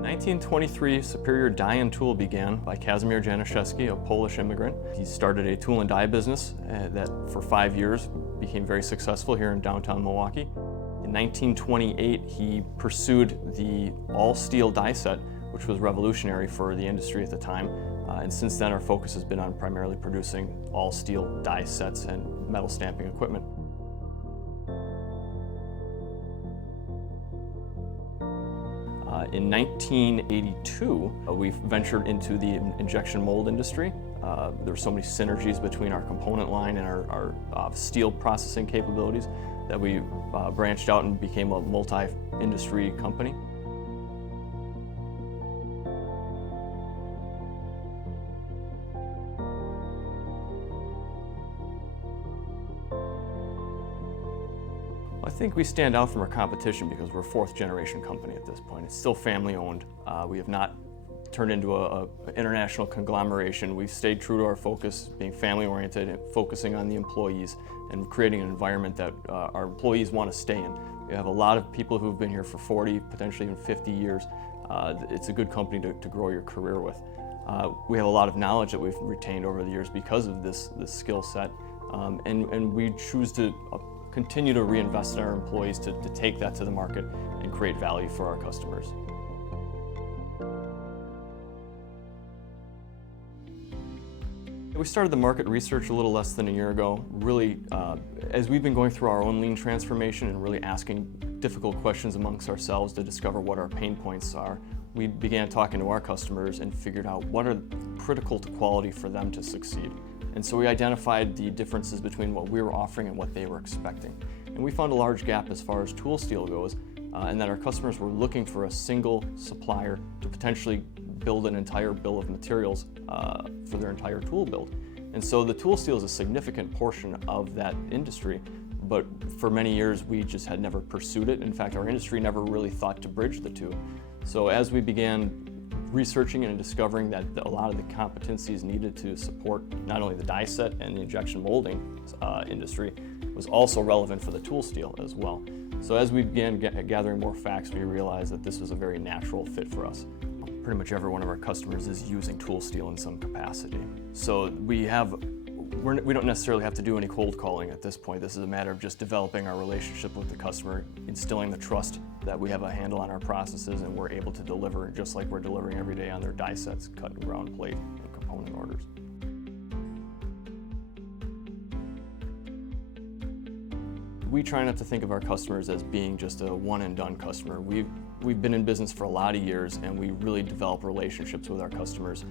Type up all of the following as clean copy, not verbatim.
1923, Superior Die and Tool began by Kazimierz Januszewski, a Polish immigrant. He started a tool and die business that for 5 years became very successful here in downtown Milwaukee. In 1928, he pursued the all-steel die set, which was revolutionary for the industry at the time. And since then, our focus has been on primarily producing all-steel die sets and metal stamping equipment. In 1982, we ventured into the injection mold industry. There were so many synergies between our component line and our steel processing capabilities that we branched out and became a multi-industry company. I think we stand out from our competition because we're a fourth-generation company at this point. It's still family-owned. We have not turned into an international conglomeration. We've stayed true to our focus, being family-oriented and focusing on the employees and creating an environment that our employees want to stay in. We have a lot of people who've been here for 40, potentially even 50 years. It's a good company to grow your career with. We have a lot of knowledge that we've retained over the years because of this skill set, and we choose to continue to reinvest in our employees to take that to the market and create value for our customers. We started the market research a little less than a year ago. Really, as we've been going through our own lean transformation and really asking difficult questions amongst ourselves to discover what our pain points are, we began talking to our customers and figured out what are critical to quality for them to succeed. And so we identified the differences between what we were offering and what they were expecting. And we found a large gap as far as tool steel goes, and that our customers were looking for a single supplier to potentially build an entire bill of materials for their entire tool build. And so the tool steel is a significant portion of that industry, but for many years we just had never pursued it. In fact, our industry never really thought to bridge the two. So as we began researching and discovering that a lot of the competencies needed to support not only the die set and the injection molding industry was also relevant for the tool steel as well. So as we began gathering more facts, we realized that this was a very natural fit for us. Pretty much every one of our customers is using tool steel in some capacity. So we don't necessarily have to do any cold calling at this point. This is a matter of just developing our relationship with the customer, instilling the trust that we have a handle on our processes and we're able to deliver just like we're delivering every day on their die sets, cut and ground plate, and component orders. We try not to think of our customers as being just a one-and-done customer. We've been in business for a lot of years and we really develop relationships with our customers,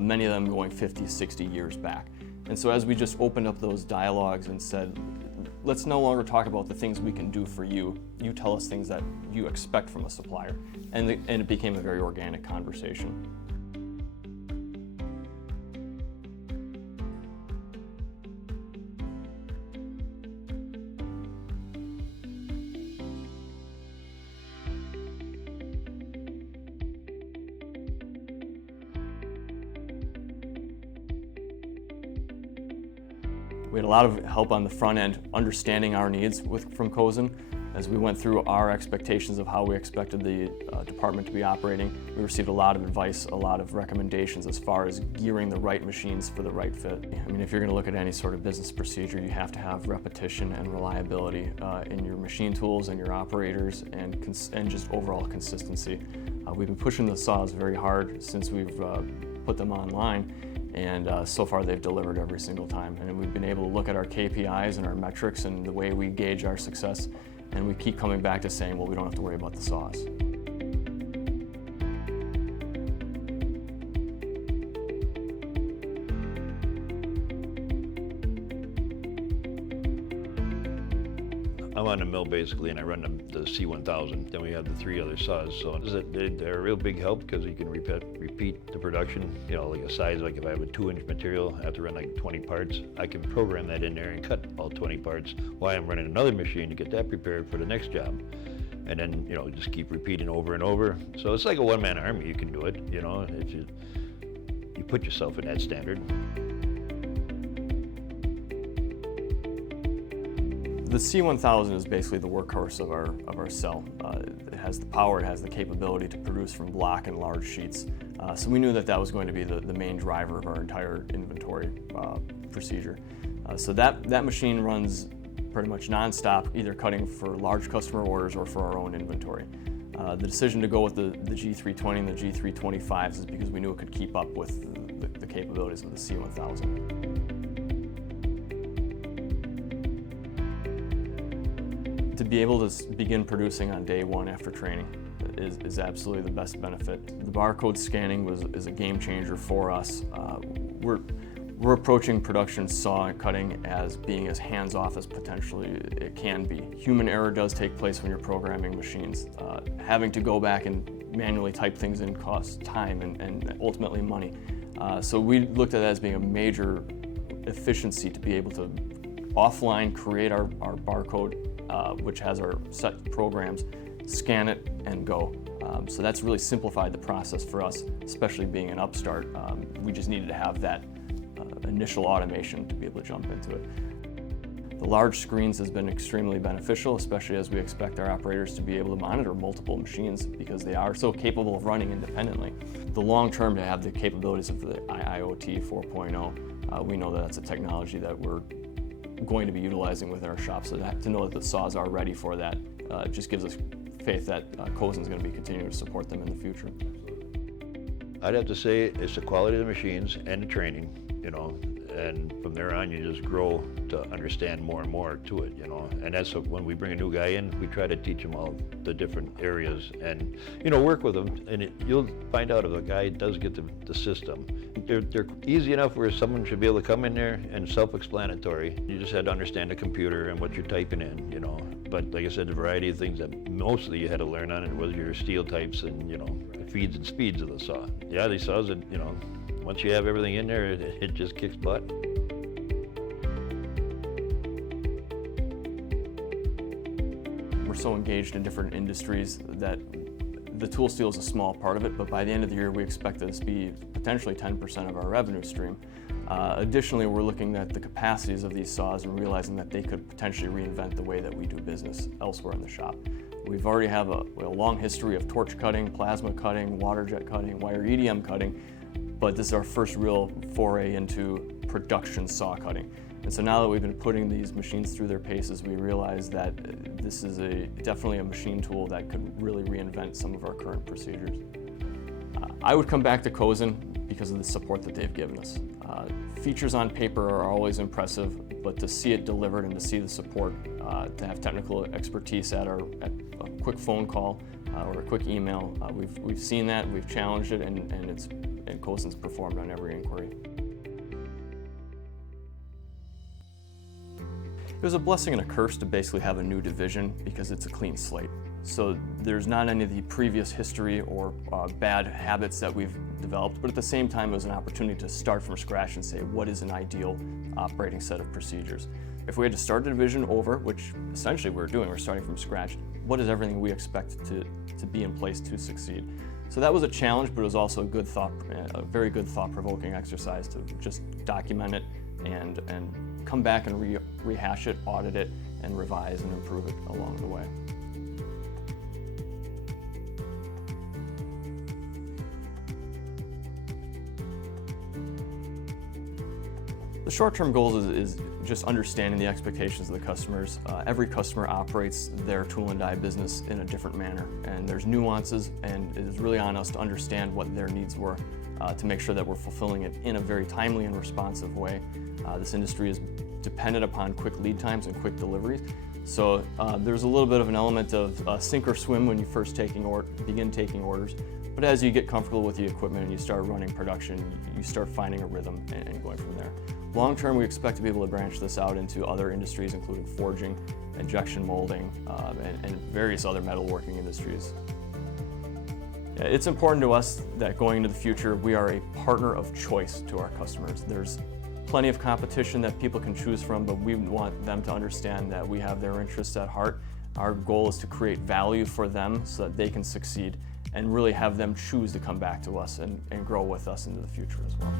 many of them going 50, 60 years back. And so as we just opened up those dialogues and said, let's no longer talk about the things we can do for you, you tell us things that you expect from a supplier. And it became a very organic conversation. We had a lot of help on the front end, understanding our needs from Cosen. As we went through our expectations of how we expected the department to be operating, we received a lot of advice, a lot of recommendations as far as gearing the right machines for the right fit. I mean, if you're going to look at any sort of business procedure, you have to have repetition and reliability in your machine tools and your operators and just overall consistency. We've been pushing the saws very hard since we've put them online. And so far they've delivered every single time. And we've been able to look at our KPIs and our metrics and the way we gauge our success, and we keep coming back to saying, well, we don't have to worry about the saws. I'm on the mill basically, and I run the C1000. Then we have the 3 other saws. So they're a real big help because you can repeat the production. You know, like a size, like if I have a 2-inch material, I have to run like 20 parts. I can program that in there and cut all 20 parts while I'm running another machine to get that prepared for the next job. And then, you know, just keep repeating over and over. So it's like a one-man army. You can do it, you know, if you put yourself in that standard. The C1000 is basically the workhorse of our cell. It has the power, it has the capability to produce from block and large sheets. So we knew that that was going to be the main driver of our entire inventory procedure. So that machine runs pretty much non-stop, either cutting for large customer orders or for our own inventory. The decision to go with the G320 and the G325s is because we knew it could keep up with the capabilities of the C1000. To be able to begin producing on day one after training is absolutely the best benefit. The barcode scanning is a game changer for us. We're approaching production saw cutting as being as hands-off as potentially it can be. Human error does take place when you're programming machines. Having to go back and manually type things in costs time and ultimately money. So we looked at that as being a major efficiency to be able to offline create our barcode, which has our set programs, scan it and go. So that's really simplified the process for us, especially being an upstart. We just needed to have that initial automation to be able to jump into it. The large screens has been extremely beneficial, especially as we expect our operators to be able to monitor multiple machines because they are so capable of running independently. The long term, to have the capabilities of the IIoT 4.0, we know that that's a technology that we're going to be utilizing within our shop, so to know that the saws are ready for that just gives us faith that Cosen is going to be continuing to support them in the future. I'd have to say it's the quality of the machines and the training, and from there on you just grow to understand more and more to it, and that's when we bring a new guy in, we try to teach him all the different areas and work with them, and you'll find out if a guy does get the system. They're easy enough where someone should be able to come in there and self-explanatory. You just had to understand the computer and what you're typing in, but like I said, the variety of things that mostly you had to learn on it was your steel types and the feeds and speeds of the saw. Yeah, these saws that once you have everything in there, it just kicks butt. We're so engaged in different industries that the tool steel is a small part of it, but by the end of the year we expect this to be potentially 10% of our revenue stream. Additionally, we're looking at the capacities of these saws and realizing that they could potentially reinvent the way that we do business elsewhere in the shop. We've already have a long history of torch cutting, plasma cutting, water jet cutting, wire EDM cutting, but this is our first real foray into production saw cutting. And so now that we've been putting these machines through their paces, we realize that this is definitely a machine tool that could really reinvent some of our current procedures. I would come back to Cosen because of the support that they've given us. Features on paper are always impressive, but to see it delivered and to see the support, to have technical expertise at a quick phone call or a quick email, we've seen that, we've challenged it, and Cosen's performed on every inquiry. It was a blessing and a curse to basically have a new division because it's a clean slate. So there's not any of the previous history or bad habits that we've developed, but at the same time it was an opportunity to start from scratch and say what is an ideal operating set of procedures. If we had to start the division over, which essentially we're doing, we're starting from scratch, what is everything we expect to be in place to succeed? So that was a challenge, but it was also a very good thought-provoking exercise to just document it and come back and rehash it, audit it, and revise and improve it along the way. The short-term goals is just understanding the expectations of the customers. Every customer operates their tool and die business in a different manner, and there's nuances, and it is really on us to understand what their needs were to make sure that we're fulfilling it in a very timely and responsive way. This industry is dependent upon quick lead times and quick deliveries, so there's a little bit of an element of sink or swim when you first begin taking orders. But as you get comfortable with the equipment and you start running production, you start finding a rhythm and going from there. Long term, we expect to be able to branch this out into other industries, including forging, injection molding, and various other metalworking industries. It's important to us that going into the future, we are a partner of choice to our customers. There's plenty of competition that people can choose from, but we want them to understand that we have their interests at heart. Our goal is to create value for them so that they can succeed and really have them choose to come back to us and grow with us into the future as well.